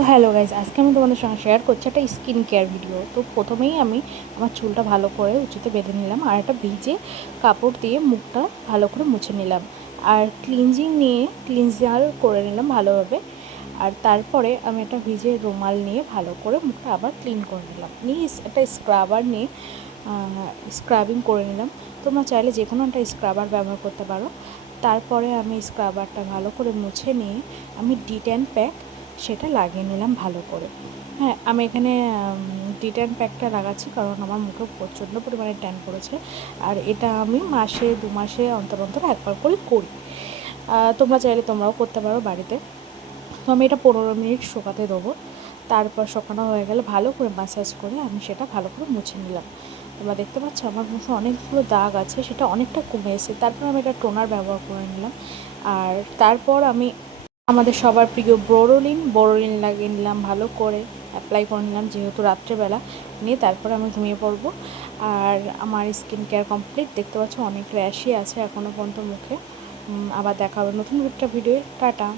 তো hello guys, আজকে আমি তোমাদের সঙ্গে শেয়ার করছি একটা স্কিন কেয়ার ভিডিও। তো প্রথমেই আমি আমার চুলটা ভালো করে উঁচুতে বেঁধে নিলাম, আর একটা ভিজে কাপড় দিয়ে মুখটা ভালো করে মুছে নিলাম, আর ক্লিনজার করে নিলাম ভালোভাবে। আর তারপরে আমি একটা ভিজে রুমাল নিয়ে ভালো করে মুখটা আবার ক্লিন করে নিলাম, নিয়ে একটা স্ক্রাবার নিয়ে স্ক্রাবিং করে নিলাম। তোমরা চাইলে যে কোনো একটা স্ক্রাবার ব্যবহার করতে পারো। তারপরে আমি স্ক্রাবারটা ভালো করে মুছে নিয়ে আমি ডিট্যান প্যাক সেটা লাগিয়ে নিলাম ভালো করে। হ্যাঁ, আমি এখানে ডিট্যান প্যাকটা লাগাচ্ছি কারণ আমার মুখে প্রচণ্ড পরিমাণে ট্যান পড়েছে, আর এটা আমি মাসে 2 মাসে অন্তর অন্তর একবার করে করি। তোমরা চাইলে তোমরাও করতে পারো বাড়িতে। তো আমি এটা 15 মিনিট শুকাতে দেবো। তারপর শুকানো হয়ে গেলে ভালো করে ম্যাসাজ করে আমি সেটা ভালো করে মুছে নিলাম। তোমরা দেখতে পাচ্ছ আমার মুখে অনেকগুলো দাগ আছে, সেটা অনেকটা কমে এসেছে। তারপর আমি একটা টোনার ব্যবহার করে নিলাম, আর তারপর আমি আমাদের সবার প্রিয় বোরোলিন লাগিয়ে নিলাম, ভালো করে অ্যাপ্লাই করে নিলাম যেহেতু রাত্রেবেলা। নিয়ে তারপরে আমি ঘুমিয়ে পড়বো। আর আমার স্কিন কেয়ার কমপ্লিট। দেখতে পাচ্ছ অনেক র্যাশই আছে এখনও পর্যন্ত মুখে। আবার দেখা হবে নতুন একটা ভিডিও। টাটা।